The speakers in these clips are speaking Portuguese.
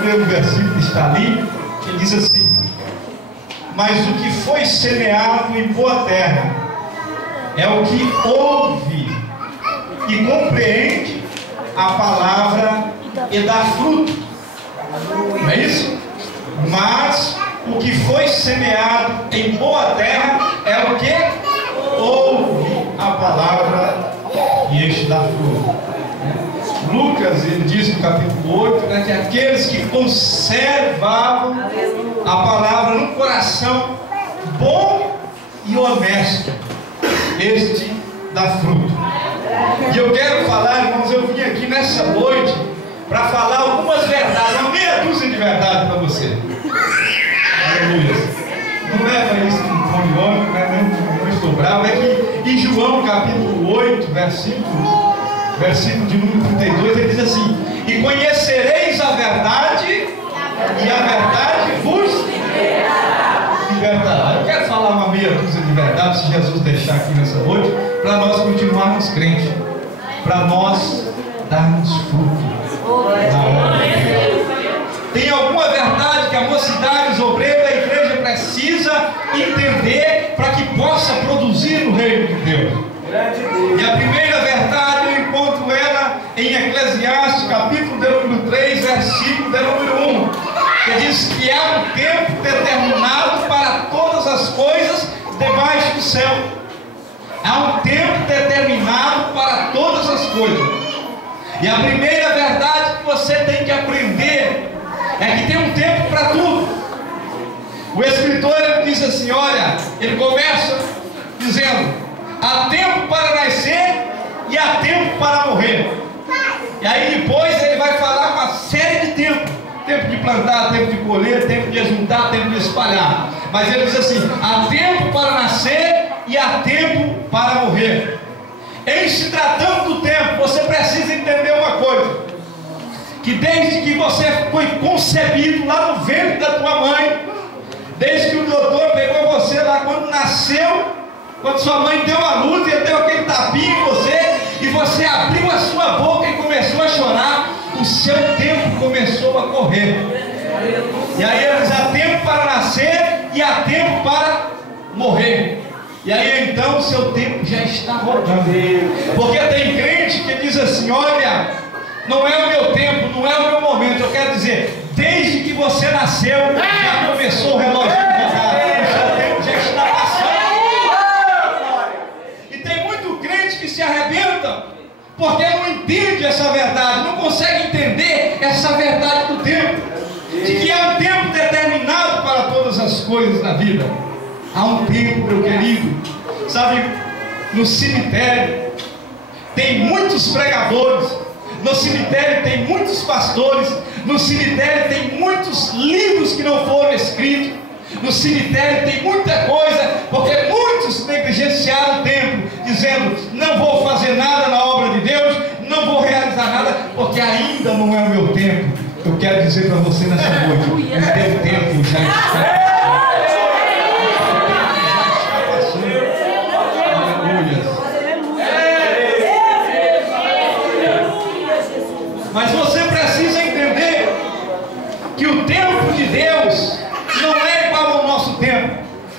Vamos ler o versículo que está ali, que diz assim: mas o que foi semeado em boa terra é o que ouve e compreende a palavra e dá fruto. Não é isso? Mas o que foi semeado em boa terra é o que ouve a palavra e este dá fruto. Lucas, ele diz no capítulo 8, né, que aqueles que conservavam a palavra no coração bom e honesto, este dá fruto. E eu quero falar, irmãos, eu vim aqui nessa noite para falar algumas verdades, uma meia dúzia de verdades para você. Aleluia. Não leva isso com tom irônico, né? Não estou bravo. É que em João capítulo 8, versículo de número 32, ele diz assim: e conhecereis a verdade, e a verdade vos libertará. Eu quero falar uma meia dúzia de verdades, se Jesus deixar aqui nessa noite, para nós continuarmos crentes, para nós darmos fruto na obra de Deus. Tem alguma verdade que a mocidade, os obreiros da igreja precisa entender para que possa produzir no reino de Deus. E a primeira verdade eu encontro ela em Eclesiastes capítulo de número 3, versículo de número 1, que diz que há um tempo determinado para todas as coisas debaixo do céu. Há um tempo determinado para todas as coisas. E a primeira verdade que você tem que aprender é que tem um tempo para tudo. O escritor, ele diz assim, olha, ele começa dizendo: há tempo para nascer e há tempo para morrer. E aí depois ele vai falar uma série de tempos: tempo de plantar, tempo de colher, tempo de ajuntar, tempo de espalhar. Mas ele diz assim: há tempo para nascer e há tempo para morrer. Em se tratando do tempo, você precisa entender uma coisa: que desde que você foi concebido lá no ventre da tua mãe, desde que o doutor pegou você lá quando nasceu, quando sua mãe deu a luz e deu aquele tapinha em você, e você abriu a sua boca e começou a chorar, o seu tempo começou a correr. E aí há tempo para nascer e há tempo para morrer. E aí então o seu tempo já está rodando. Porque tem crente que diz assim: olha, não é o meu tempo, não é o meu momento. Eu quero dizer, desde que você nasceu, já começou o relógio de rodar. O seu tempo já está passando. E tem muito crente que se arrebenta porque não entende essa verdade, não consegue entender essa verdade do tempo, de que há um tempo determinado para todas as coisas na vida. Há um tempo, meu querido, sabe, no cemitério tem muitos pregadores, no cemitério tem muitos pastores, no cemitério tem muitos livros que não foram escritos, no cemitério tem muita coisa, porque muitos negligenciaram o tempo, dizendo: não vou fazer nada na obra de Deus, não vou realizar nada, porque ainda não é o meu tempo. Eu quero dizer para você nessa noite: o teu tempo já está. Mas você precisa entender que o tempo de Deus não é igual ao nosso tempo.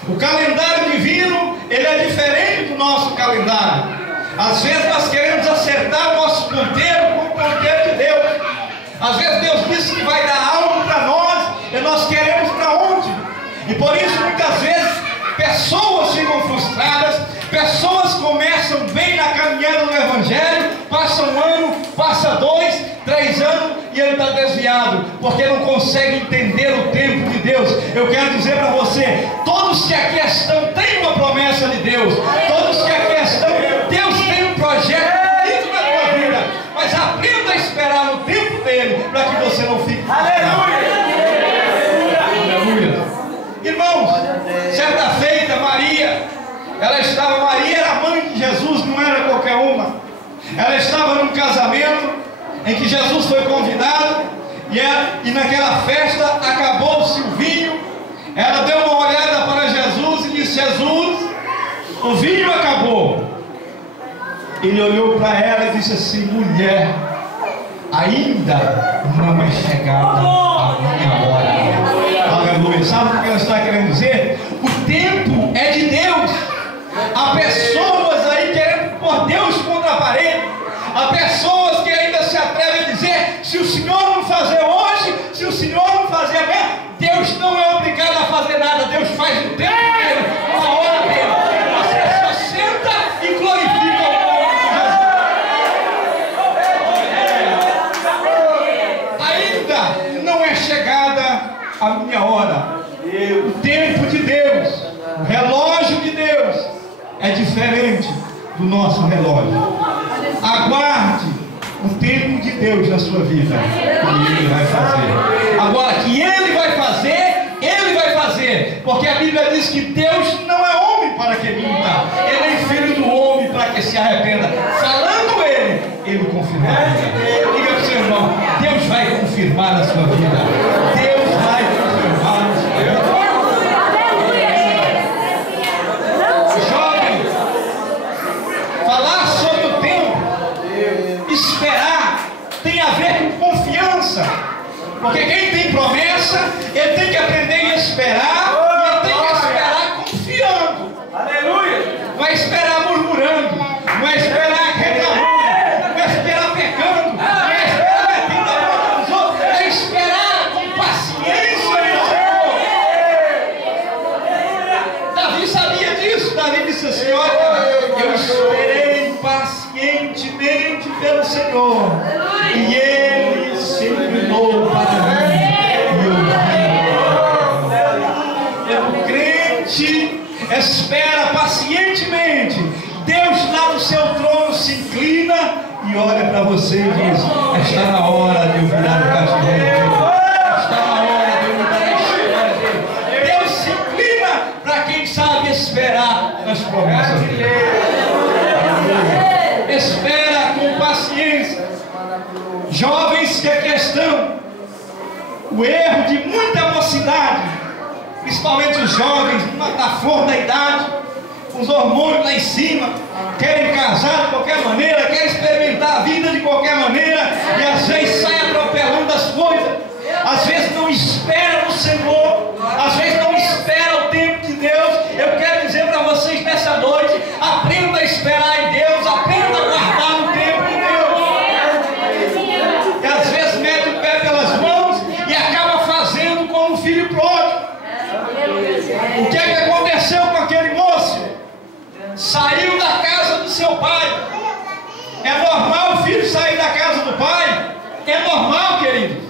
O calendário divino, ele é diferente do nosso calendário. Às vezes nós queremos acertar o nosso ponteiro com o ponteiro de Deus. Às vezes Deus disse que vai dar algo para nós e nós queremos para onde? E por isso muitas vezes pessoas ficam frustradas, pessoas começam bem na caminhada do Evangelho, passa um ano, passa 2, 3 anos e ele está desviado, porque não consegue entender o tempo de Deus. Eu quero dizer para você: todos que aqui estão têm uma promessa de Deus, todos que aqui estão, Deus tem um projeto bonito na tua vida, mas aprenda a esperar no tempo dele, para que você não fique frustrado. Aleluia. Irmãos, certa feita Maria era mãe de Jesus, não era qualquer uma. Ela estava num casamento em que Jesus foi convidado, e naquela festa acabou-se o vinho. Ela deu uma olhada para Jesus e disse: Jesus, o vinho acabou. Ele olhou para ela e disse assim: mulher, ainda não é chegada a hora. a minha hora. O tempo de Deus, o relógio de Deus é diferente do nosso relógio. Aguarde o tempo de Deus na sua vida, e Ele vai fazer. Agora, que Ele vai fazer, Ele vai fazer, porque a Bíblia diz que Deus não é homem para que minta, Ele é filho do homem para que se arrependa. Falando Ele confirmará. Diga para o seu irmão: Deus vai confirmar a sua vida. Deus vai confirmar a sua vida. Jovem, falar sobre o tempo, esperar, tem a ver com confiança. Porque quem tem promessa, ele tem que aprender a esperar, e ele tem que esperar confiando. Aleluia! Não é esperar murmurando, não é esperar reclamando, não é esperar pecando, não é esperar metendo a boca nos outros, é esperar com paciência no Senhor. Davi sabia disso. Davi disse assim: olha, eu esperei pacientemente pelo Senhor, e Ele se inclinou para mim, e eu vi. O crente espera pacientemente. Deus lá no seu trono se inclina e olha para você e diz: está na hora de eu virar o cativeiro, está na hora de eu mudar a história dele. Deus se inclina para quem sabe esperar nas promessas dele. Espera com paciência. Jovens, que é questão, o erro de muita mocidade, principalmente os jovens na flor da idade, com os hormônios lá em cima, querem casar de qualquer maneira, querem experimentar a vida de qualquer maneira, e às vezes sai atropelando as coisas, às vezes não espera no Senhor, às vezes não espera o tempo de Deus. Eu quero dizer para vocês nessa noite: aprenda a esperar em Deus, aprenda a guardar o tempo de Deus. E às vezes mete o pé pelas mãos e acaba fazendo como o filho pródigo. O que é que aconteceu com aquele moço? Saiu da casa do seu pai. É normal o filho sair da casa do pai? É normal, querido.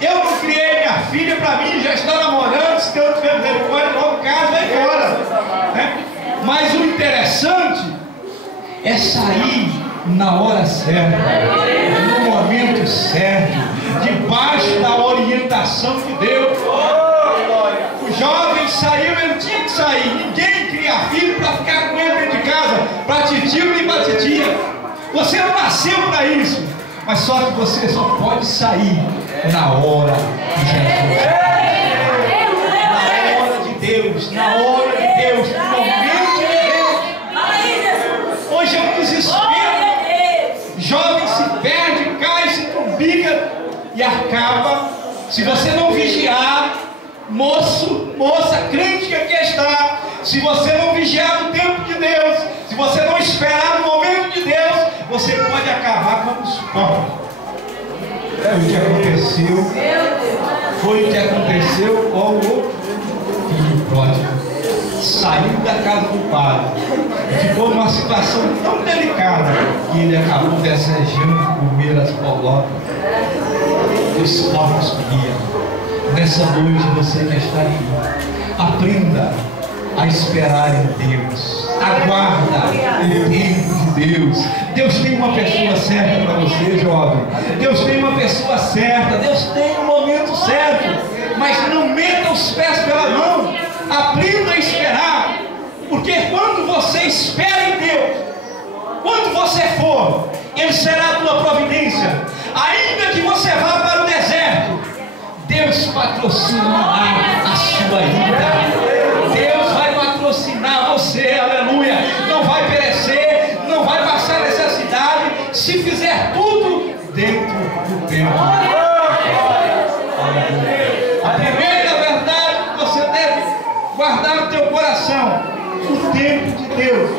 Eu não criei minha filha para mim, já está namorando, se Deus tiver misericórdia, logo casa, vai embora, né? Mas o interessante é sair na hora certa, no momento certo, debaixo da orientação de Deus. O jovem saiu, ele tinha que sair. Ninguém cria filho para ficar com ele dentro de casa, para titio e para titia. Você não nasceu para isso, mas só que você só pode sair na hora de Jesus, na hora de Deus, na hora de Deus, no momento de Deus. Hoje é um desespero. Jovem se perde, cai, se trombica e acaba. Se você não vigiar, moço, moça, crente que aqui está, se você não vigiar no tempo de Deus, se você não esperar no momento de Deus, você pode acabar como os pobres. Foi o que aconteceu. Foi o que aconteceu com o filho pródigo. Saiu da casa do pai, ficou numa situação tão delicada que ele acabou desejando comer as bolotas que os pobres comiam. Nessa noite você que está aqui, aprenda a esperar em Deus. Aguarda o tempo de Deus. Deus tem uma pessoa certa para você, jovem. Deus tem uma pessoa certa. Deus tem um momento certo. Mas não meta os pés pela mão. Aprenda a esperar. Porque quando você espera em Deus, quando você for, Ele será a tua providência. Ainda que você vá para o deserto, Deus patrocinará a sua ida. Deus vai patrocinar você, aleluia. Não vai perecer, não vai passar necessidade, se fizer tudo dentro do tempo. A primeira verdade que você deve guardar no teu coração: o tempo de Deus.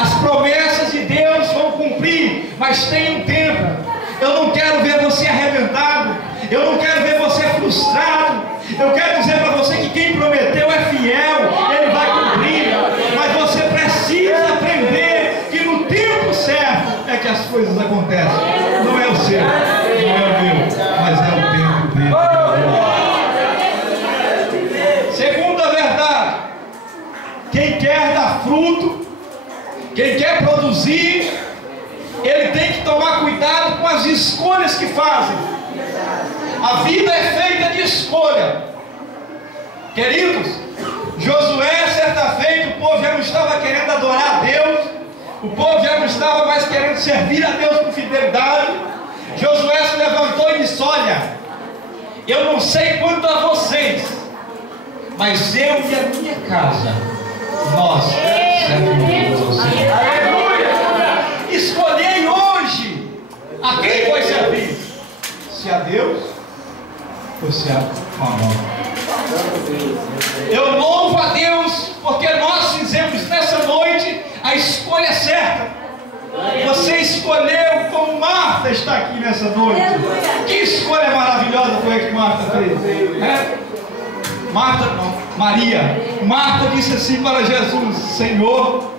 As promessas de Deus vão cumprir, mas tem um tempo. Eu não quero ver você arrebentado, eu não quero ver você frustrado. Eu quero dizer para você que quem prometeu é fiel, Ele vai cumprir. Mas você precisa aprender que no tempo certo é que as coisas acontecem. Não é o seu, não é o meu, mas é o tempo dele. fruto, quem quer produzir, ele tem que tomar cuidado com as escolhas que fazem. A vida é feita de escolha. Queridos, Josué, certa feita, o povo já não estava querendo adorar a Deus, o povo já não estava mais querendo servir a Deus com fidelidade. Josué se levantou e disse: olha, eu não sei quanto a vocês, mas eu e a minha casa, nós serviremos a vocês. Aleluia! Escolhei hoje a quem vai servir, se a Deus ou se a mamão. Eu louvo a Deus porque nós fizemos nessa noite a escolha certa. Você escolheu como Marta está aqui nessa noite. Que escolha maravilhosa foi a que Marta fez, né? Marta não, Maria. Marta disse assim para Jesus: Senhor,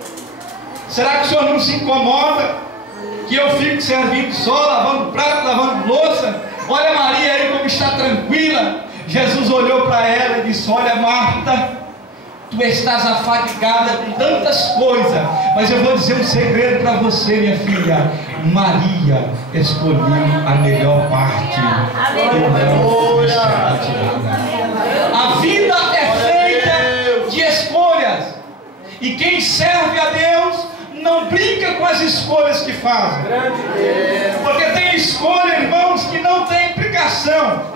será que o Senhor não se incomoda que eu fico servindo só, lavando prato, lavando louça? Olha Maria aí como está tranquila. Jesus olhou para ela e disse: olha Marta, tu estás afadigada com tantas coisas, mas eu vou dizer um segredo para você, minha filha. Maria escolheu a melhor parte. A vida é feita de escolhas, e quem serve a Deus não brinca com as escolhas que fazem, porque tem escolha, irmãos, que não tem implicação.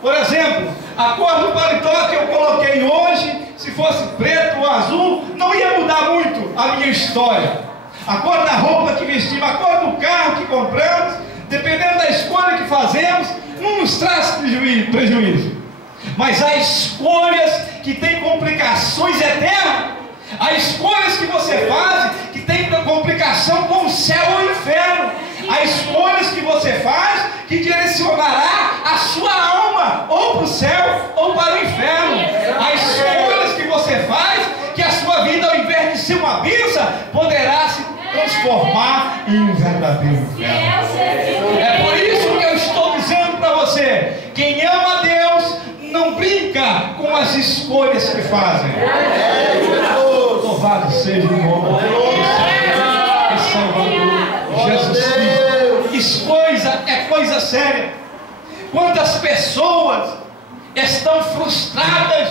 Por exemplo, a cor do paletó que eu coloquei hoje, se fosse preto ou azul, não ia mudar muito a minha história. A cor da roupa que vestimos, a cor do carro que compramos, dependendo da escolha que fazemos, não nos traz prejuízo. Mas há escolhas que têm complicações eternas. Há escolhas que você faz que tem complicação com o céu ou o inferno. Há escolhas que você faz que direcionará a sua alma ou para o céu ou para o inferno. Há escolhas que você faz que a sua vida, ao invés de ser uma bênção, poderá se transformar em um verdadeiro inferno. É por isso que eu estou dizendo para você: quem ama a Deus não brinca com as escolhas que fazem. Louvado seja o nome de Salvador Jesus Cristo. É coisa séria. Quantas pessoas estão frustradas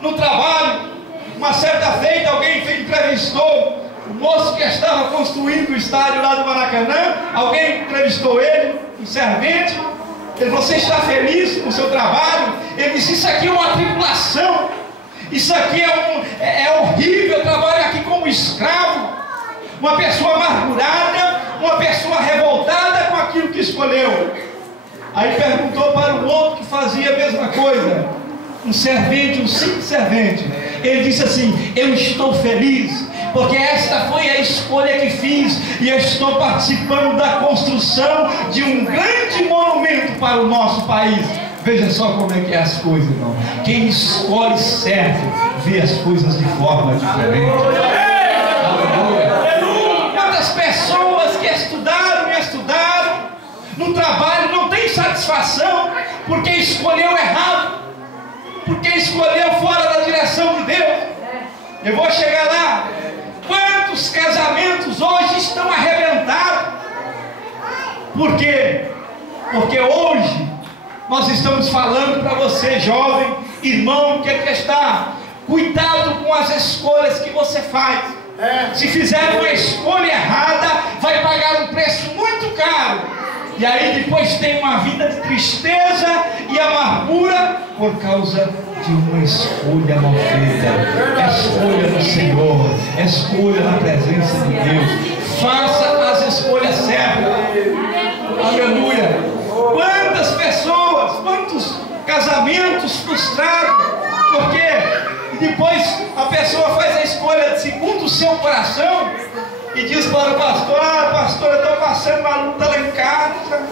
no trabalho? Uma certa feita alguém entrevistou o moço que estava construindo o estádio lá do Maracanã. Alguém entrevistou ele, um servente. Ele: você está feliz com o seu trabalho? Ele disse: isso aqui é uma tribulação, isso aqui é horrível, eu trabalho aqui como escravo. Uma pessoa amargurada, uma pessoa revoltada com aquilo que escolheu. Aí perguntou para o outro que fazia a mesma coisa, um servente, um simples servente. Ele disse assim: eu estou feliz porque esta foi a escolha que fiz, e eu estou participando da construção de um grande monumento para o nosso país. Veja só como é que é as coisas, irmão. Quem escolhe certo vê as coisas de forma diferente. Aleluia. Quantas pessoas que estudaram e estudaram no trabalho não tem satisfação porque escolheu errado, porque escolheu fora da direção de Deus. Eu vou chegar lá. Quantos casamentos hoje estão arrebentados? Por quê? Porque hoje nós estamos falando para você, jovem, irmão, que aqui está: cuidado com as escolhas que você faz. Se fizer uma escolha errada, vai pagar um preço muito caro. E aí depois tem uma vida de tristeza e amargura por causa de uma escolha mal feita. Escolha no Senhor, escolha na presença de Deus. Faça as escolhas certas. Aleluia. Quantas pessoas, quantos casamentos frustrados, porque depois a pessoa faz a escolha segundo o seu coração e diz para o pastor: pastor, eu estou passando uma luta lá em casa,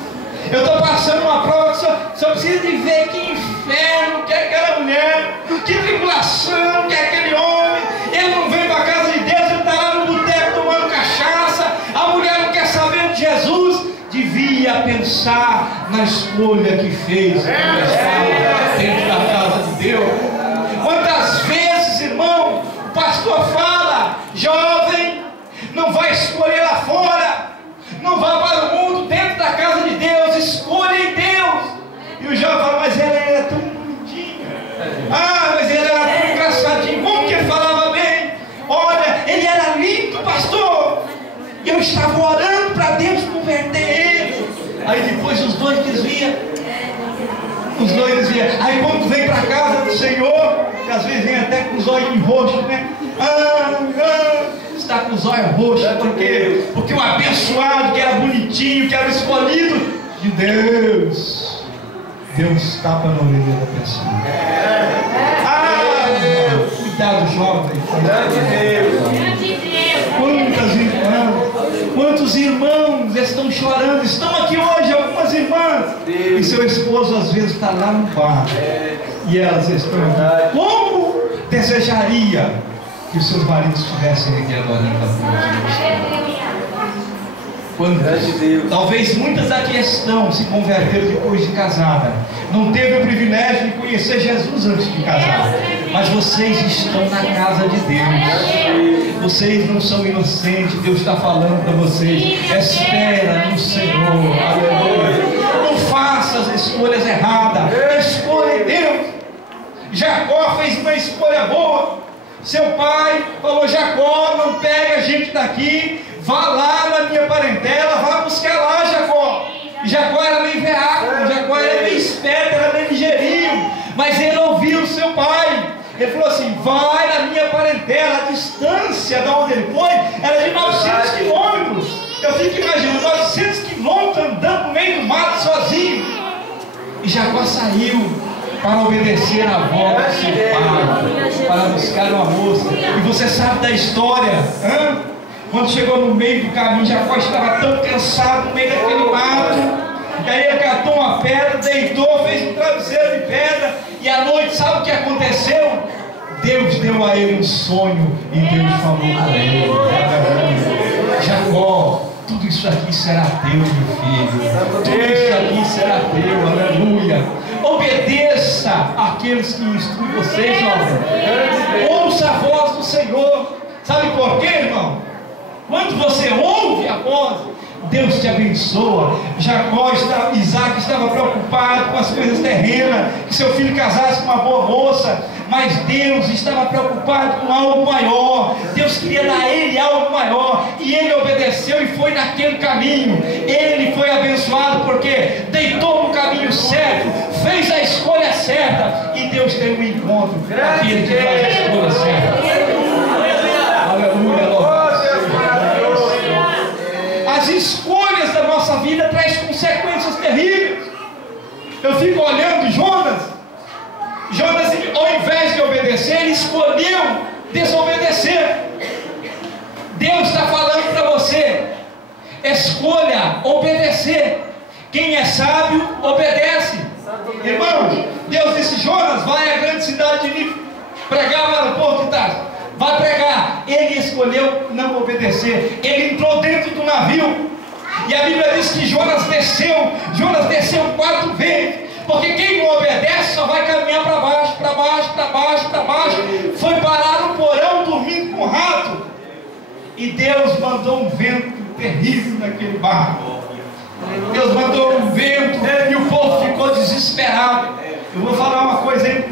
eu estou passando uma prova que só precisa de ver que inferno que é aquela mulher, que tribulação que é aquele homem. Ele não vem para a casa de Deus, ele está lá no boteco tomando cachaça. A mulher não quer saber de Jesus. Devia pensar na escolha que fez quando estava dentro da casa de Deus. Quantas vezes, irmão, o pastor fala: jovem, não vá para o mundo, dentro da casa de Deus, escolha em Deus. E o jovem fala, mas ela era tão bonitinha, mas ele era tão engraçadinho, como que ele falava bem? Olha, ele era lindo, pastor. Eu estava orando para Deus converter ele. Aí depois os dois desviam. Aí quando vem para a casa do Senhor, que às vezes vem até com os olhos roxos, né? Está com os olhos roxos, porque o abençoado, que era bonitinho, que era escolhido de Deus, Deus tapa na orelha da pessoa. Cuidado, jovem. Quantos irmãos estão chorando? Estão aqui hoje, algumas irmãs, e seu esposo às vezes está lá no bar, e elas estão, como desejaria que os seus maridos estivessem aqui adorando a Deus. Talvez muitas aqui estão se converteram depois de casada, não teve o privilégio de conhecer Jesus antes de casar, mas vocês estão na casa de Deus. Vocês não são inocentes. Deus está falando para vocês, espera no Senhor, aleluia. Não faça as escolhas erradas, escolha em Deus. Jacó fez uma escolha boa. Seu pai falou, Jacó, não pega a gente daqui, vá lá na minha parentela, vá buscar lá Jacó. E Jacó era meio veaco, Jacó era meio esperto, era meio ligeirinho, mas ele ouviu o seu pai. Ele falou assim, vai na minha parentela. A distância de onde ele foi era de 900 quilômetros. Eu fico imaginando, 900 quilômetros andando no meio do mato sozinho. E Jacó saiu para obedecer a voz do seu pai, para buscar uma moça. E você sabe da história, quando chegou no meio do caminho, Jacó estava tão cansado no meio daquele mato. E aí ele catou uma pedra, deitou, fez um travesseiro de pedra. E à noite, sabe o que aconteceu? Deus deu a ele um sonho. E Deus falou com ele, Jacó, tudo isso aqui será teu, meu filho. Tudo isso aqui será teu, aleluia. Obedeça àqueles que instruem vocês, jovem. Ouça a voz do Senhor. Sabe por quê, irmão? Quando você ouve a voz, Deus te abençoa. Isaac estava preocupado com as coisas terrenas, que seu filho casasse com uma boa moça, mas Deus estava preocupado com algo maior. Deus queria dar a ele algo maior, e ele obedeceu e foi naquele caminho. Ele foi abençoado porque deitou no caminho certo, fez a escolha certa, e Deus teve um encontro com aquele que faz a escolha certa. Aleluia. As escolhas da nossa vida trazem consequências terríveis. Eu fico olhando Jonas, ao invés de obedecer, ele escolheu desobedecer. Deus está falando para você, escolha obedecer. Quem é sábio, obedece. Irmão, Deus disse, Jonas, vai à grande cidade de Nínive, pregar para o povo de Tarso. Vai pregar. Ele escolheu não obedecer. Ele entrou dentro do navio, e a Bíblia diz que Jonas desceu 4 vezes, porque quem não obedece só vai caminhar para baixo, para baixo, para baixo, para baixo. Foi parar no porão dormindo com o rato, e Deus mandou um vento terrível naquele barco. Deus mandou um vento, e o povo ficou desesperado. Eu vou falar uma coisa, hein?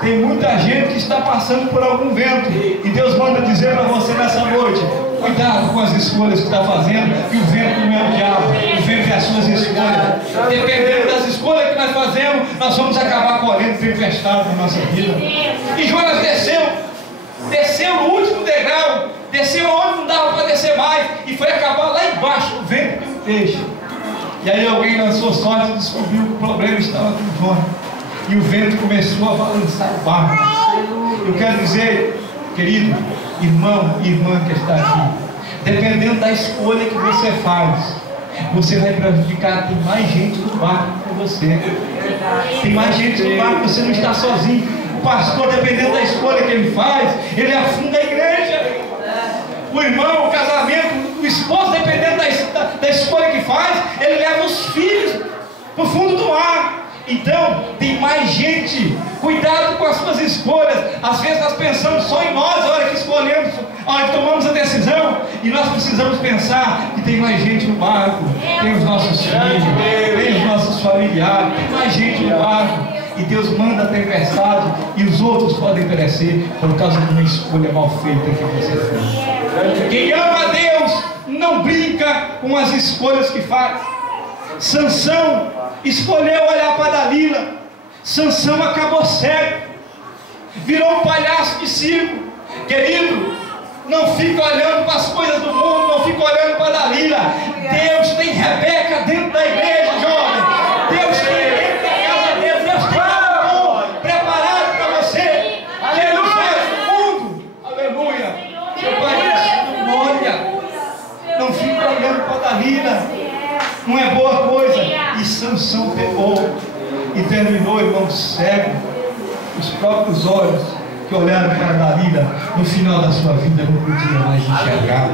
Tem muita gente que está passando por algum vento, e Deus manda dizer para você nessa noite, cuidado com as escolhas que está fazendo, que o vento não é o diabo, o vento é as suas escolhas. Dependendo das escolhas que nós fazemos, nós vamos acabar colhendo tempestade na nossa vida. E Jonas desceu no último degrau, desceu onde não dava para descer mais, e foi acabar lá embaixo, o vento e o peixe. E aí alguém lançou sorte e descobriu que o problema estava com Jonas. E o vento começou a balançar o barco. Eu quero dizer, querido irmão e irmã que está aqui, dependendo da escolha que você faz, você vai prejudicar. Tem mais gente no barco com você. Tem mais gente no barco, você não está sozinho. O pastor, dependendo da escolha que ele faz, ele afunda a igreja. O irmão, o casamento, o esposo, dependendo da escolha que faz, ele leva os filhos para o fundo do mar. Então, tem mais gente. Cuidado com as suas escolhas. Às vezes nós pensamos só em nós, a hora que escolhemos Olha, tomamos a decisão e nós precisamos pensar que tem mais gente no barco, tem os nossos filhos, tem os nossos familiares, tem mais gente no barco. E Deus manda a tempestade e os outros podem perecer por causa de uma escolha mal feita que você fez. Quem ama a Deus não brinca com as escolhas que faz. Sansão escolheu olhar para Dalila. Sansão acabou cego, virou um palhaço de circo. Querido, não fica olhando para as coisas do mundo, não fica olhando para Dalila. Deus tem Rebeca dentro da igreja, jovem. Deus tem dentro da casa dele. Deus tem algo preparado para você. Aleluia, no mundo. Aleluia. Seu pai diz, não olha, não fica olhando para Dalila, não é boa coisa. E Sansão pegou e terminou, irmão, cego. Os próprios olhos que olharam para Dalila no final da sua vida não podia mais enxergar.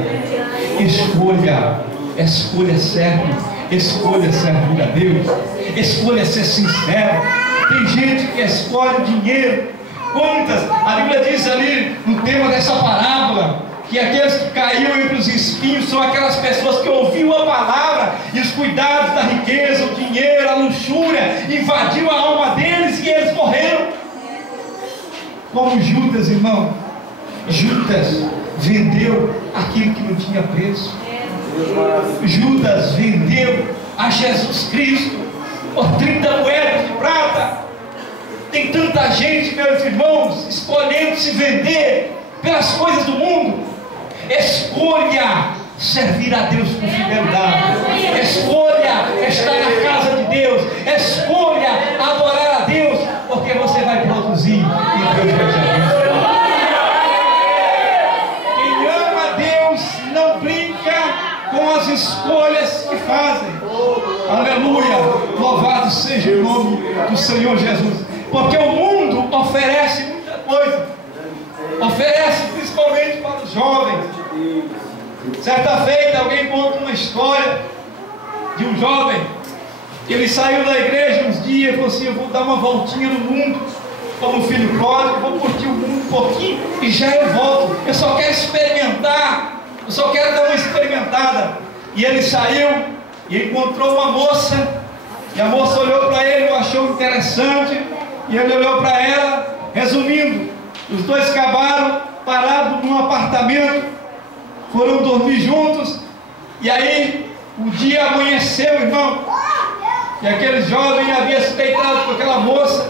Escolha serve, escolha servir a Deus, escolha ser sincero. Tem gente que escolhe o dinheiro. Quantas? A Bíblia diz ali no tema dessa parábola que aqueles que caíram entre os espinhos são aquelas pessoas que ouviram a palavra e os cuidados da riqueza, o dinheiro, a luxúria invadiu a alma deles e eles morreram. Como Judas, irmão. Judas vendeu aquilo que não tinha preço. Judas vendeu a Jesus Cristo por 30 moedas de prata. Tem tanta gente, meus irmãos, escolhendo se vender pelas coisas do mundo. Escolha servir a Deus com fidelidade. Escolha estar na casa de Deus. Escolha adorar a Deus, porque você vai produzir e Deus vai te abençoar. Quem ama a Deus não brinca com as escolhas que fazem. Aleluia! Louvado seja o nome do Senhor Jesus. Porque o mundo oferece muita coisa. Oferece principalmente para os jovens. Certa feita alguém conta uma história de um jovem. Ele saiu da igreja uns dias e falou assim: eu vou dar uma voltinha no mundo como filho pródigo, vou curtir o mundo um pouquinho e já eu volto. Eu só quero experimentar, eu só quero dar uma experimentada. E ele saiu e encontrou uma moça, e a moça olhou para ele, achou interessante, e ele olhou para ela. Resumindo, os dois acabaram parados num apartamento, foram dormir juntos, e aí o dia amanheceu, irmão, e aquele jovem havia se deitado com aquela moça,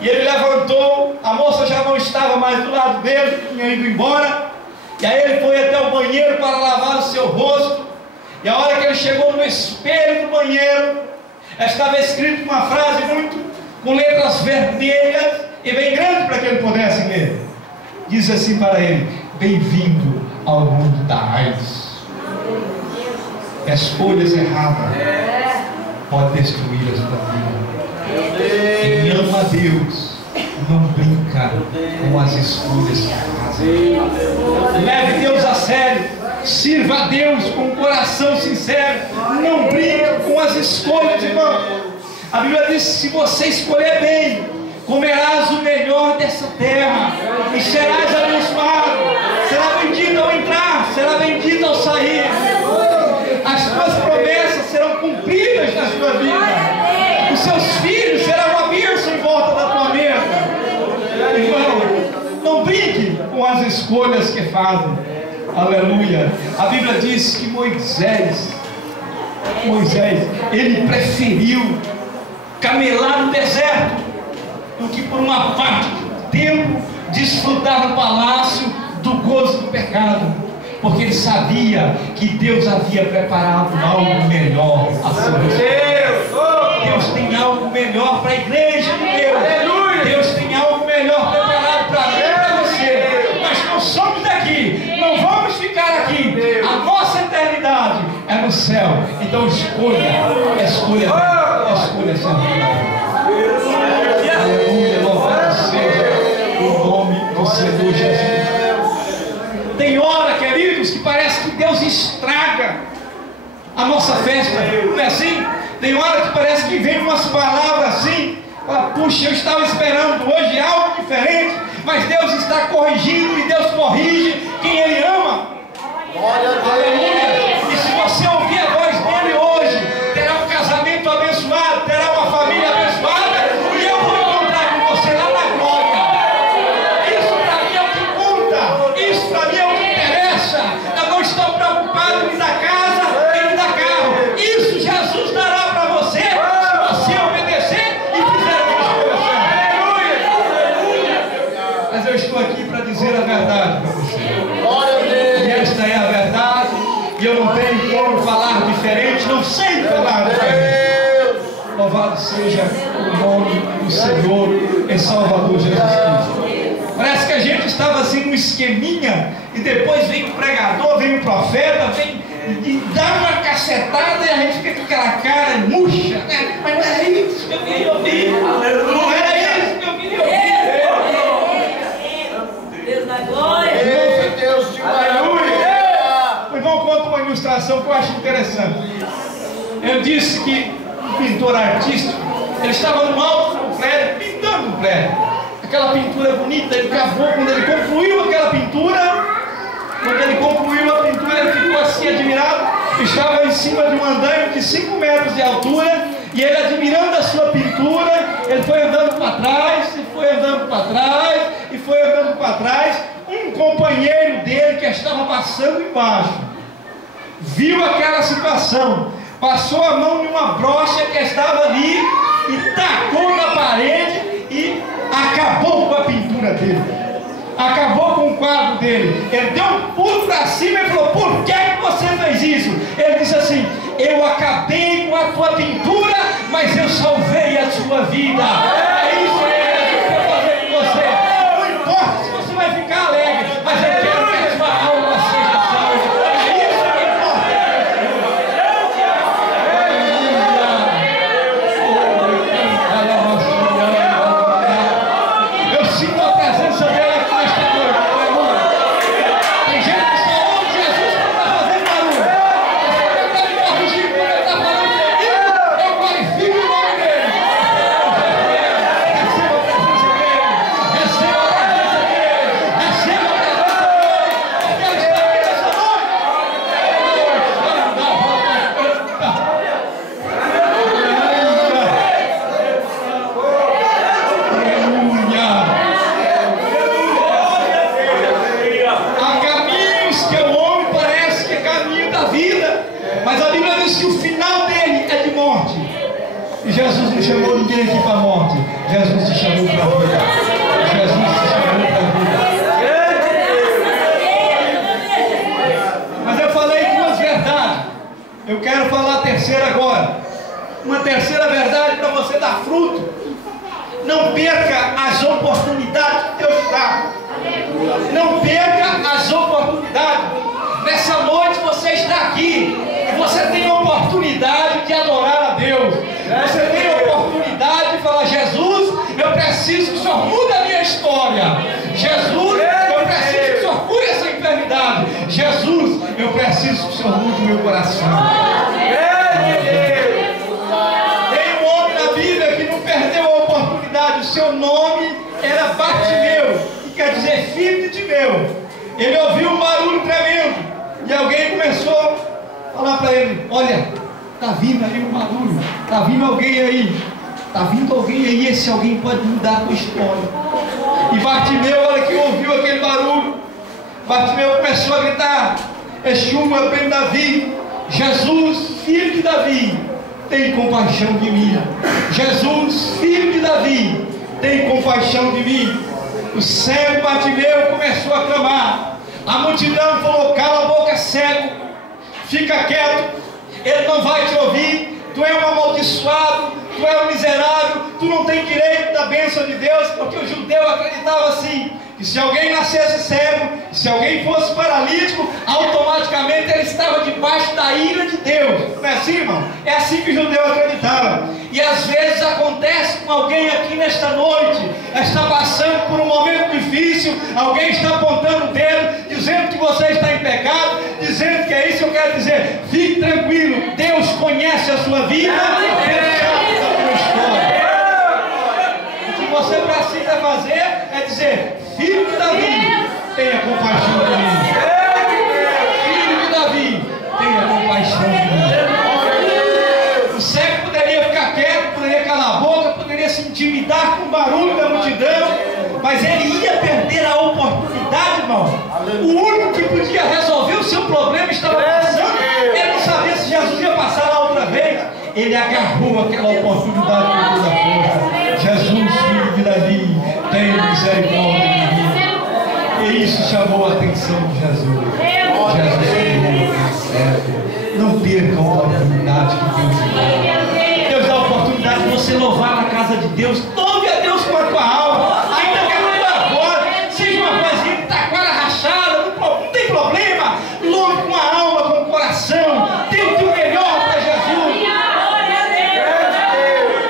e ele levantou, a moça já não estava mais do lado dele, tinha ido embora, e aí ele foi até o banheiro para lavar o seu rosto, e a hora que ele chegou no espelho do banheiro, estava escrito uma frase com letras vermelhas e bem grande para que ele pudesse ler. Diz assim para ele: bem-vindo ao mundo da AIDS. Escolhas erradas pode destruir a sua vida. Quem ama a Deus não brinca com as escolhas que faz. Leve Deus a sério, sirva a Deus com um coração sincero, não brinque com as escolhas, irmão. A Bíblia diz: se você escolher bem, comerás o melhor dessa terra e serás abençoado. Será bendito ao entrar, será bendito ao sair. As tuas promessas serão cumpridas na sua vida. Os seus filhos serão uma bênção em volta da tua mesa. Irmão, não brinque com as escolhas que fazem. Aleluia. A Bíblia diz que Moisés, ele preferiu camelar no deserto do que por uma parte do tempo desfrutar no palácio do gozo do pecado, porque ele sabia que Deus havia preparado algo melhor a seu respeito. Deus tem algo melhor para a igreja de Deus. Deus tem algo melhor preparado para mim e para você. Nós não somos daqui, não vamos ficar aqui. A nossa eternidade é no céu. Então escolha servir. Aleluia, louvado seja o nome do Senhor Jesus. Tem hora, queridos, que parece que Deus estraga a nossa festa, não é assim? Tem hora que parece que vem umas palavras assim: puxa, eu estava esperando hoje algo diferente, mas Deus está corrigindo e Deus corrige quem Ele ama. Aleluia! E se você ouvir a voz dele hoje, terá um casamento abençoado, terá uma família abençoada, e eu vou encontrar com você lá na glória. Isso para mim é o que conta, isso para mim é o que interessa. Eu não estou preocupado em dar casa, em dar carro. Isso Jesus dará para você, se você obedecer e fizer a escolha. Mas eu estou aqui para dizer a verdade para você. E esta é a verdade, e eu não tenho como falar diferente, não sei falar diferente. Louvado seja o nome do Senhor e Salvador Jesus Cristo. Parece que a gente estava assim num esqueminha, e depois vem o pregador, vem o profeta, vem e dá uma cacetada, e a gente fica com aquela cara murcha, né? Mas não era isso que eu queria ouvir. Não era isso que eu queria ouvir. Deus da glória. Deus de Aleluia. O irmão conta uma ilustração que eu acho interessante. Ele disse que o pintor artístico, ele estava no alto do prédio, pintando o prédio. Aquela pintura bonita, ele acabou, quando ele concluiu aquela pintura, ele ficou assim admirado, estava em cima de um andaime de 5 metros de altura, e ele admirando a sua pintura, ele foi andando para trás, e foi andando para trás, e foi andando para trás. Um companheiro dele que estava passando embaixo viu aquela situação, passou a mão em uma brocha que estava ali e tacou na parede e acabou com a pintura dele, acabou com o quadro dele. Ele deu um pulo para cima e falou: por que você fez isso? Ele disse assim: eu acabei com a tua pintura, mas eu salvei a sua vida. É isso que eu quero fazer com você. Não importa se você vai ficar alegre, mas eu quero que a sua alma seja salva. É isso que importa. Eu sinto a presença dele aqui nesta noite. Tem gente que só ouve Jesus quando está fazendo barulho. Você está me corrigindo quando ele está falando comigo, eu glorifico o nome dele. Receba a presença dele. Receba a presença dele. Receba a presença dele. Porque ele está aqui nessa noite. Há caminhos que o homem parece que é caminho da vida, mas a Bíblia diz que o final dele é de morte. E Jesus não chamou ninguém aqui para a morte. Jesus te chamou para a vida. Jesus te chamou para a vida. Mas eu falei duas verdades. Eu quero falar a terceira agora. Uma terceira verdade para você dar fruto. Não perca as oportunidades que Deus dá. Não perca as oportunidades. Nessa noite você está aqui e você tem a oportunidade de adorar a Deus. Você tem a oportunidade de falar: Jesus, eu preciso que o Senhor mude a minha história. Jesus, eu preciso que o Senhor cure essa enfermidade. Jesus, eu preciso que o Senhor mude o meu coração. Tem um homem na Bíblia que não perdeu a oportunidade. O seu nome era Bartimeu, que quer dizer filho de Timeu. Ele ouviu um barulho tremendo e alguém começou a falar para ele: olha, está vindo aí um barulho, está vindo alguém aí, está vindo alguém aí, esse alguém pode mudar a tua história. E Bartimeu, olha, que ouviu aquele barulho, Bartimeu começou a gritar: Exuma ben Davi, Jesus, filho de Davi, tem compaixão de mim. Jesus, filho de Davi, tem compaixão de mim. O cego Bartimeu começou a clamar. A multidão falou: cala a boca, cego, fica quieto, ele não vai te ouvir. Tu é um amaldiçoado, tu é um miserável, tu não tem direito da bênção de Deus. Porque o judeu acreditava assim, que se alguém nascesse cego, se alguém fosse paralítico, automaticamente ele estava debaixo da ira de Deus. Não é assim, irmão? É assim que o judeu acreditava. E às vezes acontece com alguém aqui nesta noite, está passando por um momento difícil, alguém está apontando o dedo, dizendo que você está em pecado, dizendo que é isso. Eu quero dizer: fique tranquilo, Deus conhece a sua vida, Deus sabe da sua história. O que você precisa fazer é dizer: filho de Davi, tenha compaixão de mim. Filho de Davi, tenha compaixão de mim. O cego poderia ficar quieto, poderia calar a boca, poderia se intimidar com o barulho da multidão, mas ele ia perder a oportunidade, irmão. O único que podia resolver o seu problema estava passando. Ele não sabia se Jesus ia passar lá outra vez. Ele agarrou aquela oportunidade com toda a força. Jesus, filho de Davi, tenha misericórdia de mim. E isso chamou a atenção de Jesus. Jesus falou: não perca a oportunidade que Deus dá. Deus dá a oportunidade de você louvar na casa de Deus. Louve a Deus com a tua alma. Ainda que a tua voz seja uma vozinha que está quase rachada, não tem problema. Louve com a alma, com o coração. Dê o teu melhor para Jesus.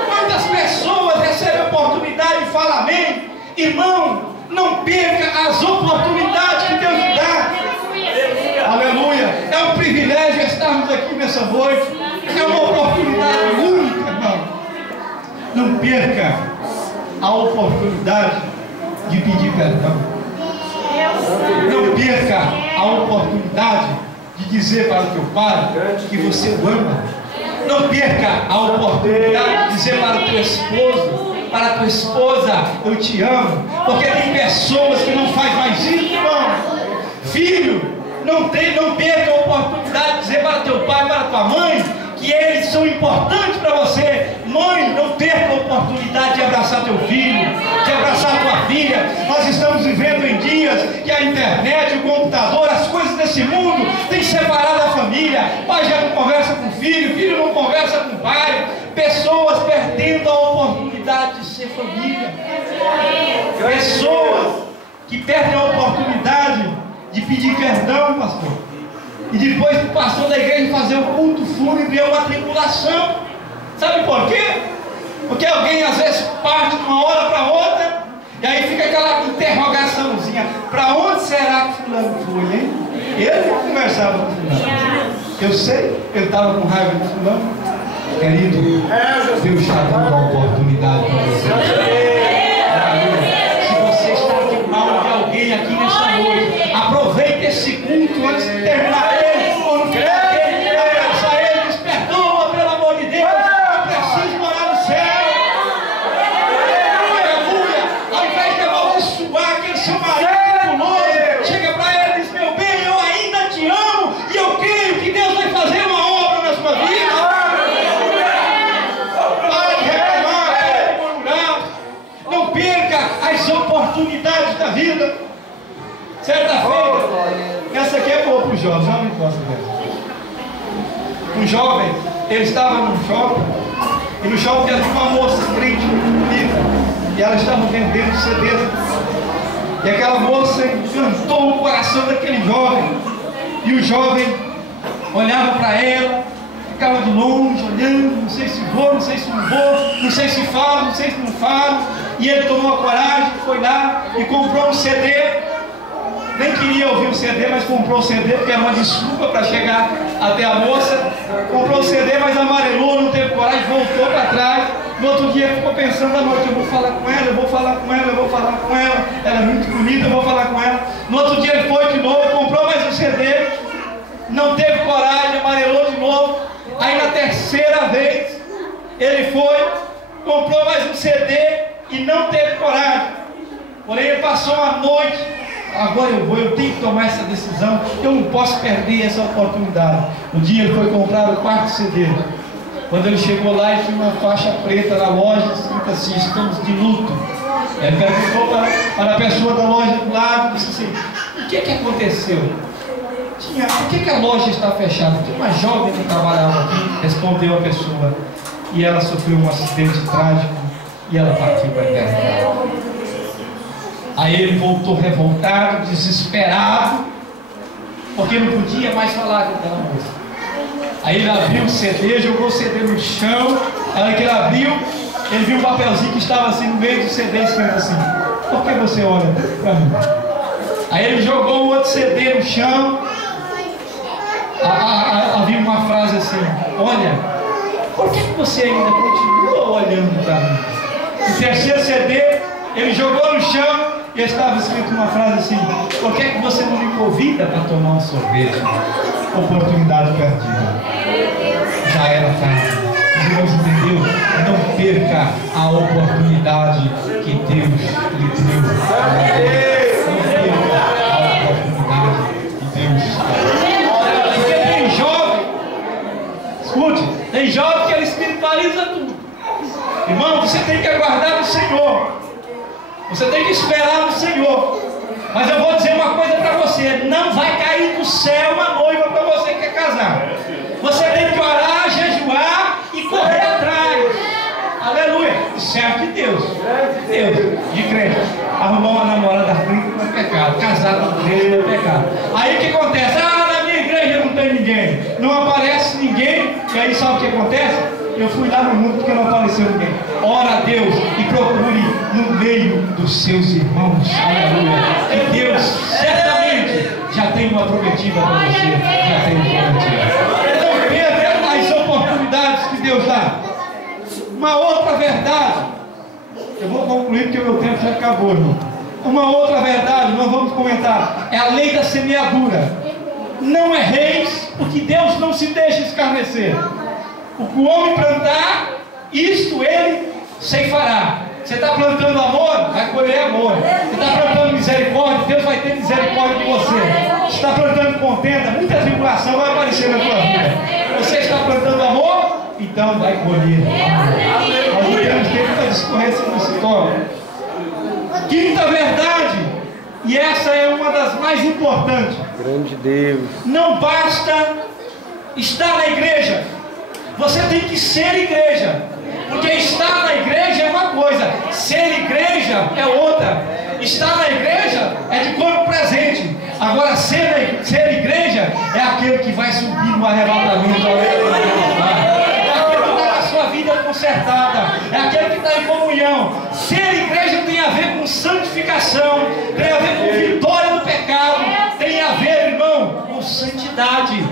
Quantas pessoas recebem a oportunidade e falam amém? Irmão, não perca as oportunidades que Deus lhe dá. Aleluia. É um privilégio estarmos aqui nessa noite. É uma oportunidade única, irmão. Não perca a oportunidade de pedir perdão. Não perca a oportunidade de dizer para o teu pai que você o ama. Não perca a oportunidade de dizer para o teu esposo, para a tua esposa: eu te amo. Porque tem pessoas que não fazem mais isso, irmão. Filho, não perca a oportunidade de dizer para teu pai, para tua mãe, que eles são importantes para você. Mãe, não perca a oportunidade de abraçar teu filho, de abraçar tua filha. Nós estamos vivendo em dias que a internet, o computador, as coisas desse mundo têm separado a família. Pai já não conversa com o filho, filho não conversa com o pai. Pessoas perdendo a oportunidade de ser família. Pessoas que perdem a oportunidade de pedir perdão, pastor. E depois o pastor da igreja fazer o culto fúnebre é uma tribulação. Sabe por quê? Porque alguém às vezes parte de uma hora para outra, e aí fica aquela interrogaçãozinha: para onde será que fulano foi, hein? Ele não conversava com fulano. Eu sei, ele estava com raiva de fulano. Querido, Deus está dando uma oportunidade para você. Se você está de mal de alguém aqui nessa noite, aproveite esse culto antes de terminar ele, ou no final dele, abraça ele, diz: perdoa, pelo amor de Deus, eu preciso morar no céu. Aleluia. Ao invés de amaldiçoar aquele seu marido guloso, chega para ele e diz: meu bem, eu ainda te amo e eu creio que Deus vai fazer uma obra na sua vida. Para de reclamar, para de murmurar. Não perca as oportunidades da vida. Certa feita, essa aqui é boa para o jovem, já não gosta dessa. Um jovem, ele estava num shopping, e no shopping havia uma moça crente bonita, e ela estava vendendo CDs. E aquela moça encantou o coração daquele jovem, e o jovem olhava para ela, ficava de longe, olhando: não sei se vou, não sei se não vou, não sei se falo, não sei se não falo. E ele tomou a coragem, foi lá e comprou um CD. Nem queria ouvir o CD, mas comprou o CD, porque era uma desculpa para chegar até a moça. Comprou o CD, mas amarelou, não teve coragem, voltou para trás. No outro dia ficou pensando à noite: eu vou falar com ela, eu vou falar com ela, eu vou falar com ela. Ela é muito bonita, eu vou falar com ela. No outro dia ele foi de novo, comprou mais um CD, não teve coragem, amarelou de novo. Aí na terceira vez ele foi, comprou mais um CD e não teve coragem. Porém ele passou uma noite: agora eu tenho que tomar essa decisão, eu não posso perder essa oportunidade. Um dia ele foi comprar o quarto CD. Quando ele chegou lá, ele tinha uma faixa preta na loja, escrito assim: estamos de luto. Ele perguntou para a pessoa da loja do lado, disse assim: o que aconteceu? Por que a loja está fechada? Tinha uma jovem que trabalhava aqui. Respondeu a pessoa: e ela sofreu um acidente trágico e ela partiu para a eternidade. Aí ele voltou revoltado, desesperado, porque não podia mais falar com aquela moça. Aí ele abriu o CD, jogou o CD no chão. A hora que ele abriu, ele viu um papelzinho que estava assim no meio do CD, escrito assim: por que você olha para mim? Aí ele jogou o outro CD no chão. Havia uma frase assim: olha, por que você ainda continua olhando para mim? O terceiro CD, ele jogou no chão. e estava escrito uma frase assim: por que você não me convida para tomar um sorvete? Oportunidade perdida. Já era tarde. Os irmãos, entendeu? Não perca a oportunidade que Deus lhe deu. Não perca a oportunidade que Deus deu. Porque tem jovem, escute, tem jovem que ele espiritualiza tudo. Irmão, você tem que aguardar no Senhor. Você tem que esperar no Senhor. Mas eu vou dizer uma coisa para você: não vai cair do céu uma noiva para você que quer casar. Você tem que orar, jejuar e correr atrás. Aleluia. Serve de Deus. De crente. Arrumar uma namorada crente não é pecado. Casar com igreja não é pecado. Aí o que acontece? Na minha igreja não tem ninguém. Não aparece ninguém. E aí sabe o que acontece? Eu fui lá no mundo porque não apareceu ninguém. Ora a Deus e procure no meio dos seus irmãos. Aleluia. Que Deus certamente já tem uma prometida para você. Já tem uma prometida. Não perca as oportunidades que Deus dá. Uma outra verdade. Eu vou concluir porque o meu tempo já acabou, irmão. Uma outra verdade, nós vamos comentar. É a lei da semeadura. Não erreis, porque Deus não se deixa escarnecer. O que o homem plantar, isto ele ceifará. Você está plantando amor, vai colher amor. Você está plantando misericórdia, Deus vai ter misericórdia de você. Você está plantando contenda, muita tribulação vai aparecer na sua vida. Você está plantando amor, então vai colher amor. Nós não temos tempo para discorrer sobre esse tópico. Quinta verdade, e essa é uma das mais importantes. Grande Deus. Não basta estar na igreja. Você tem que ser igreja. Porque estar na igreja é uma coisa, ser igreja é outra. Estar na igreja é de corpo presente. Agora, ser igreja é aquele que vai subir no arrebatamento. É aquele que está com a sua vida consertada. É aquele que está em comunhão. Ser igreja tem a ver com santificação, tem a ver com vitória do pecado, tem a ver, irmão, com santidade.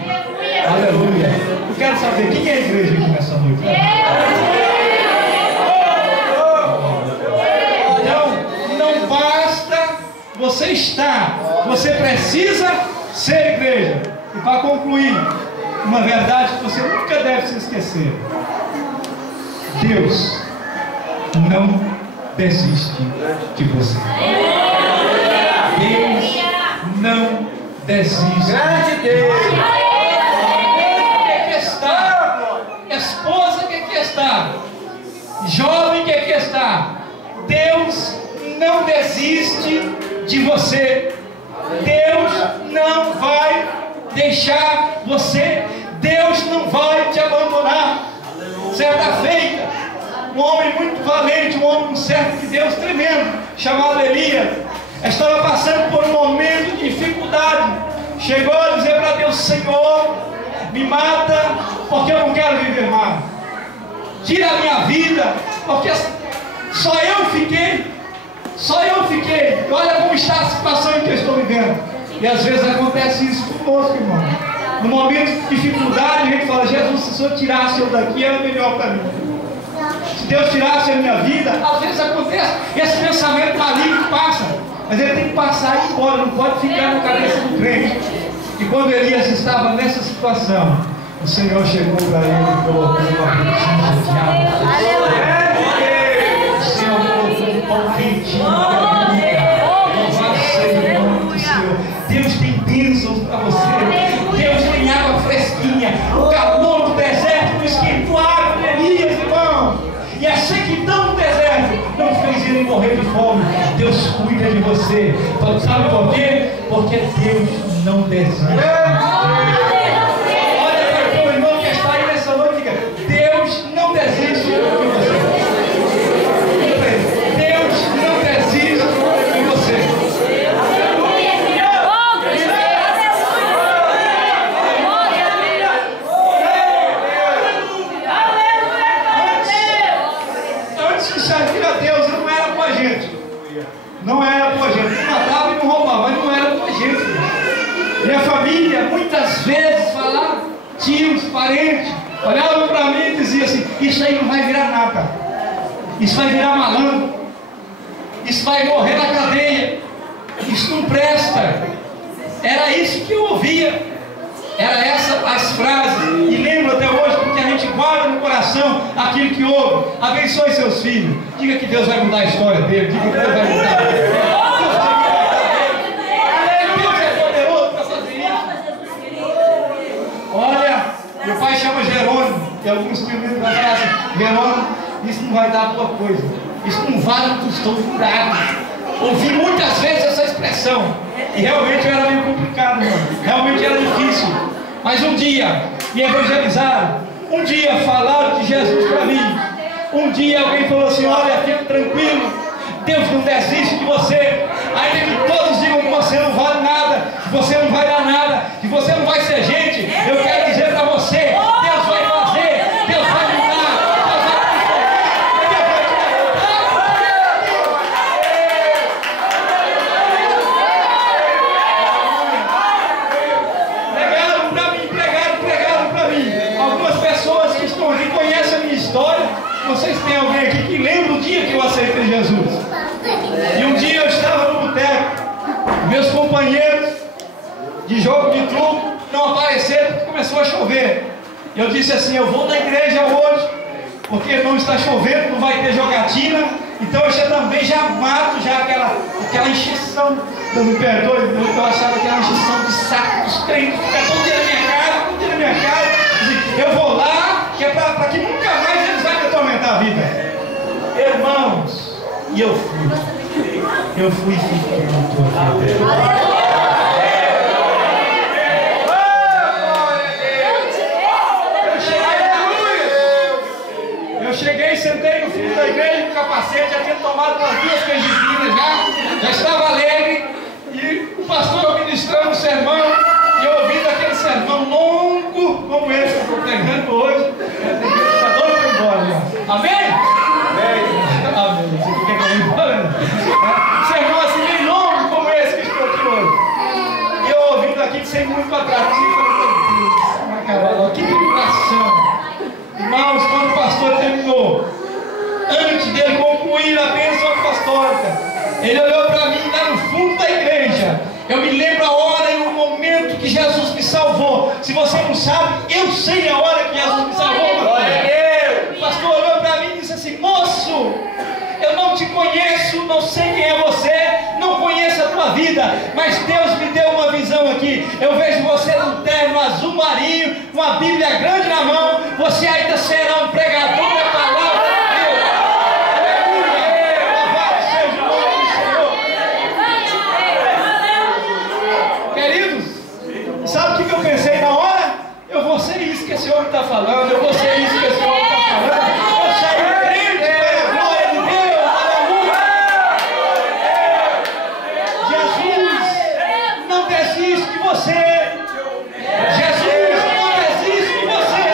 Aleluia. Eu quero saber, quem é a igreja aqui nessa noite? Então, não basta você estar, você precisa ser igreja. E para concluir, uma verdade que você nunca deve se esquecer: Deus não desiste de você. Deus não desiste. Grande Deus. Esposa que aqui está, jovem que aqui está, Deus não desiste de você. Deus não vai deixar você. Deus não vai te abandonar. Certa feita, um homem muito valente, um homem, um servo de Deus tremendo, chamado Elias, estava passando por um momento de dificuldade. Chegou a dizer para Deus: Senhor, me mata, porque eu não quero viver mais. Tira a minha vida, porque só eu fiquei. Olha como está a situação em que eu estou vivendo. E às vezes acontece isso conosco, irmão. No momento de dificuldade, a gente fala: Jesus, se o Senhor tirasse eu daqui, era melhor para mim. Se Deus tirasse a minha vida, às vezes acontece, e esse pensamento maligno passa. Mas ele tem que passar e ir embora, não pode ficar na cabeça do crente. E quando Elias estava nessa situação, o Senhor chegou para ele e colocou uma botija de água. O Senhor colocou um pão quentinho. Louvado seja o nome do Senhor. Deus tem bênçãos para você. Deus tem água fresquinha. O calor do deserto não esquentou a água de Elias, irmão. E a sequidão do deserto não fez ele morrer de fome. Deus cuida de você. Sabe por quê? Porque Deus não desiste. Olha para o irmão que está aí nessa noite e diga: Deus não desiste de você. Deus não desiste de você. Antes de servir a Deus, não era com a gente. Não era com a gente. Não matava e não roubava, mas não era com a gente. Minha família muitas vezes falava, tios, parentes, olhavam para mim e diziam assim: isso aí não vai virar nada, isso vai virar malandro, isso vai morrer na cadeia. isso não presta. Era isso que eu ouvia. Era essas as frases. E lembro até hoje, porque a gente guarda no coração aquilo que ouve. Abençoe seus filhos. Diga que Deus vai mudar a história dele. Diga que Deus vai mudar a vida dele. Deus é poderoso para fazer isso. Olha, meu pai chama Jerônimo. E alguns filmes vão falar assim: Jerônimo, isso não vai dar boa coisa. Isso não vale um tostão furado. Ouvi muitas vezes essa expressão. E realmente era meio complicado, mano. Realmente era difícil. Mas um dia me evangelizaram. Um dia falaram de Jesus para mim. Um dia alguém falou assim: olha, fique tranquilo, Deus não desiste de você. Ainda que todos digam que você não vale nada, que você não vai dar nada, que você não vai ser gente, eu quero dizer para você: Deus vai fazer, Deus vai mudar, Deus vai transformar, Deus vai te levantar. Pregaram para mim. Algumas pessoas que estão aqui conhecem a minha história. Vocês têm alguém aqui que lembra o dia que eu aceitei Jesus? E um dia eu estava no boteco, meus companheiros de jogo de truco não apareceram porque começou a chover. Eu disse assim: eu vou na igreja hoje, porque não está chovendo, não vai ter jogatina. Então eu também já mato já aquela encheção. Eu me perdoe, eu achava que era uma encheção de saco dos crentes, ficar todo dia na minha casa, todo dia na minha casa. Eu vou lá, que é para que nunca mais eles vão me atormentar a vida. Irmãos, e eu fui. Eu fui e fiquei na tua vida. Eu cheguei, sentei no fundo da igreja com o capacete, já tinha tomado umas 2 canjiquinhas já estava alegre, e o pastor ministrando o sermão, e eu ouvindo aquele sermão longo, como esse que eu estou pregando hoje, está doido para ir embora já. Amém? Amém. Você quer que eu vá embora? Sermão assim bem longo como esse que estou aqui hoje. E eu ouvindo aqui, sem muito atrativo, caramba, que vibração. Irmãos, quando o pastor terminou, antes dele concluir a bênção apostólica, ele olhou para mim lá no fundo da igreja. Eu me lembro a hora e o momento que Jesus me salvou. Se você não sabe, eu sei a hora que Jesus me salvou. O pastor olhou para mim e disse assim: moço, eu não te conheço, não sei quem é você, não conheço a tua vida, mas Deus me deu uma visão aqui. Eu vejo você num terno azul marinho, com a Bíblia grande na mão. Você ainda será um pregador da palavra de Deus. Aleluia! Louvado seja o nome do Senhor. Queridos, sabe o que eu pensei na hora? Eu vou ser isso que esse homem está falando, eu vou ser isso que esse homem está falando. Eu saí crente para a glória de Deus. Aleluia! Jesus não desiste de você. Jesus não desiste de você.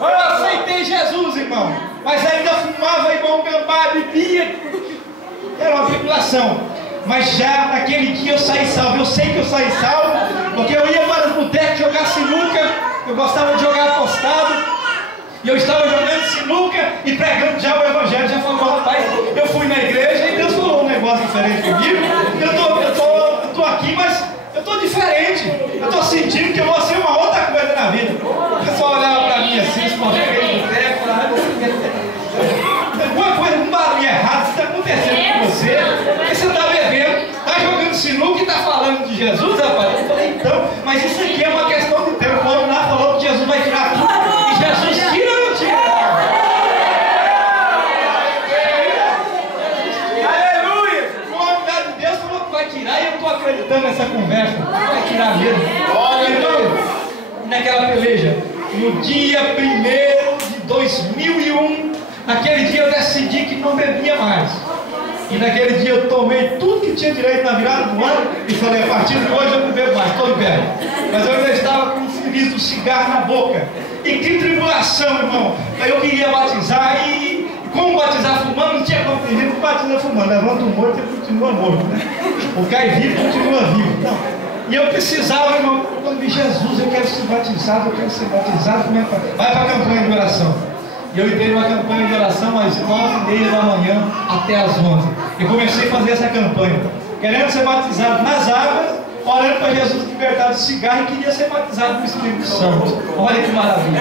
Eu aceitei Jesus, irmão, mas ainda fumava igual um gambá, bebia. Era uma tribulação. Mas já naquele dia eu saí salvo. Eu sei que eu saí salvo, porque eu ia para os botecos jogar sinuca. Eu gostava de jogar apostado. E eu estava jogando sinuca e pregando já o evangelho. Já falou: rapaz, eu fui na igreja e Deus falou um negócio diferente comigo. Eu tô aqui, mas eu tô diferente. Eu tô sentindo que eu vou ser uma outra coisa na vida. O pessoal olhava para mim assim, escorrega no boteco, falava: alguma coisa, um barulho errado está acontecendo com você, porque você está bebendo, está jogando sinuca e está falando de Jesus, rapaz. Eu falei: então, mas isso aqui é uma questão de tempo. O homem lá falou que Jesus vai tirar tudo, e Jesus tira ou não tira? Aleluia! O homem lá de Deus falou que vai tirar, e eu estou acreditando nessa conversa. Vai tirar mesmo. Então, naquela peleja, no dia 1º de 2001, naquele dia eu decidi que não bebia mais. E naquele dia eu tomei tudo que tinha direito na virada do ano e falei: a partir de hoje eu não bebo mais, estou liberto. Mas eu ainda estava com o feliz do cigarro na boca. E que tribulação, irmão. Aí eu queria batizar e como batizar fumando? Não tinha como. Tem gente que batiza fumando. Levanta um morto e continua morto, né? O cai vivo continua vivo. Não. E eu precisava, irmão, quando vi Jesus, eu quero ser batizado, como é que vai para a campanha de oração. E eu entrei numa campanha de oração às 9h30 da manhã até às 11h. Eu comecei a fazer essa campanha. querendo ser batizado nas águas, orando para Jesus libertar do cigarro e queria ser batizado no Espírito Santo. Olha que maravilha.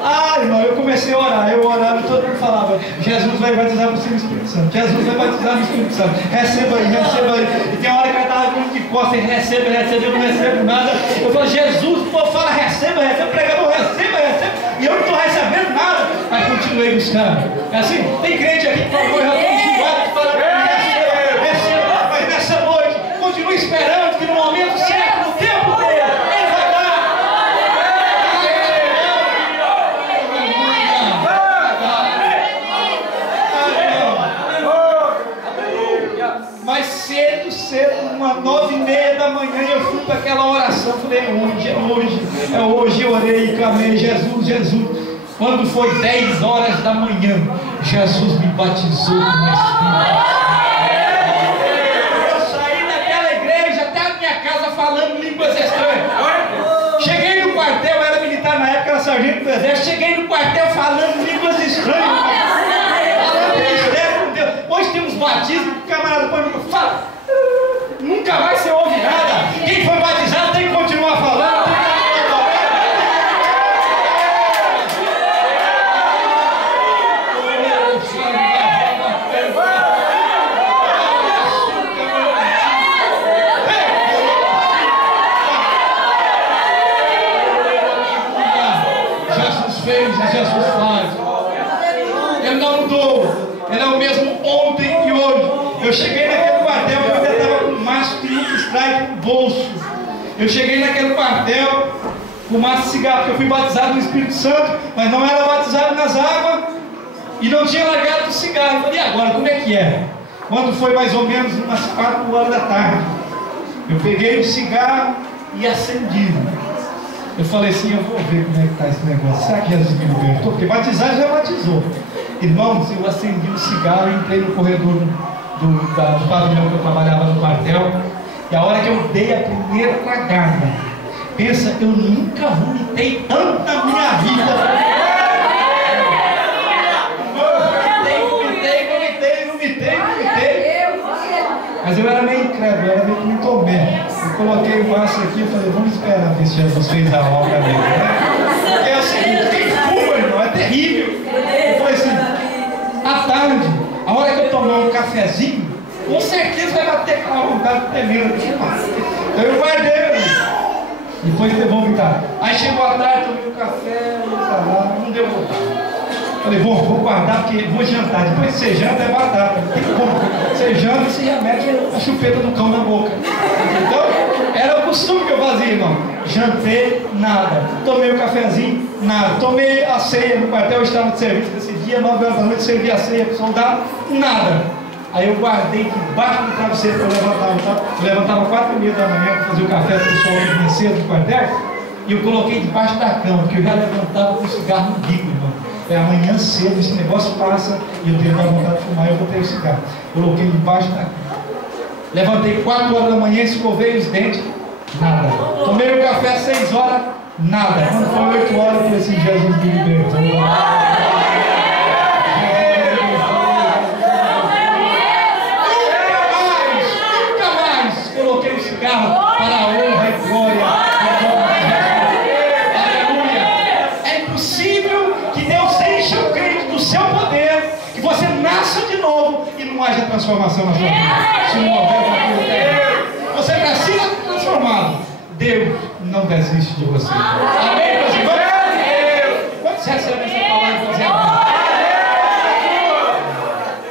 Ah, irmão, eu comecei a orar, eu orava e todo mundo falava: Jesus vai batizar você no Espírito Santo, Jesus vai batizar no Espírito Santo, receba aí, receba aí. E tem uma hora que eu estava com de costas, receba, eu não recebo nada. Eu falo: Jesus, o povo fala receba, receba, pregador, receba, receba, e eu não estou recebendo nada. Mas continuei buscando. É assim, tem crente aqui que fala: eu já estou enjoado, que fala: receba, mas nessa noite, continue esperando que no momento certo, no tempo dele, ele vai dar. Mas cedo, uma 9h30 da manhã, eu fui para aquela oração. Falei: é hoje, eu orei e clamei: Jesus, Jesus. Quando foi 10 horas da manhã, Jesus me batizou com o Espírito. Eu saí daquela igreja até a minha casa falando línguas estranhas. Cheguei no quartel, eu era militar na época, era sargento do exército. Cheguei no quartel falando línguas estranhas. Falando mistério com Deus. Hoje temos batismo, o camarada põe no fala. Nunca mais você ouve nada. Quem foi batizado tem que continuar falando. Jesus faz. Ele não mudou. Ele é o mesmo ontem e hoje. Eu cheguei naquele quartel, eu ainda estava com maço de Luke Strike no bolso. Eu cheguei naquele quartel com maço de cigarro, porque eu fui batizado no Espírito Santo, mas não era batizado nas águas e não tinha largado o cigarro. Eu falei: e agora, como é que é? Quando foi mais ou menos umas 4 horas da tarde, eu peguei o cigarro e acendi. Eu falei assim: eu vou ver como é que está esse negócio. Será que Jesus me libertou? Porque batizar já batizou. Irmãos, eu acendi um cigarro e entrei no corredor do pavilhão que eu trabalhava no quartel. E a hora que eu dei a primeira tragada, pensa, eu nunca vomitei tanto na minha vida. Vomitei. Mas eu era meio incrédulo, eu era meio que me tomé. Eu coloquei o maço aqui e falei: vamos esperar ver se Jesus fez a obra dele. Porque é o seguinte: quem fuma, irmão, é terrível. Eu falei assim: à tarde, a hora que eu tomar um cafezinho, com certeza vai bater aquela vontade de medo de fumar. Então eu guardei, irmão. Depois de vomitar. Aí chegou a tarde, tomei um café, não deu vontade. Falei: vou guardar porque vou jantar. Depois que você janta é batata. Não tem como. Você janta e você já mete a chupeta do cão na boca. Então, era o costume que eu fazia, irmão. Jantei, nada. Tomei um cafezinho, nada. Tomei a ceia no quartel, eu estava de serviço nesse dia, 9 horas da noite, servi a ceia para o soldado, nada. Aí eu guardei debaixo do travesseiro que eu levantava. Tá? Eu levantava 4h30 da manhã para fazer o café para o pessoal que vinha cedo no quartel. E eu coloquei debaixo da cama, porque eu já levantava com o cigarro no bico, irmão. Amanhã cedo esse negócio passa e eu tenho vontade de fumar, eu vou ter o cigarro. Coloquei debaixo da cama. Levantei 4 horas da manhã, escovei os dentes, nada. Tomei o café às 6 horas, nada. Quando foi 8 horas, eu falei assim: Jesus me libertou. Nunca mais coloquei o cigarro para a honra e glória. Que você nasça de novo e não haja transformação na sua vida. Se não houver, você precisa ser transformado. Deus não desiste de você. Amém, meus irmãos? Quando você recebe essa palavra, você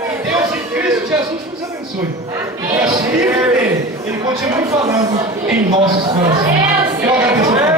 que Deus em Cristo Jesus nos abençoe. E o Espírito dele, ele continue falando em nossos corações. Eu agradeço a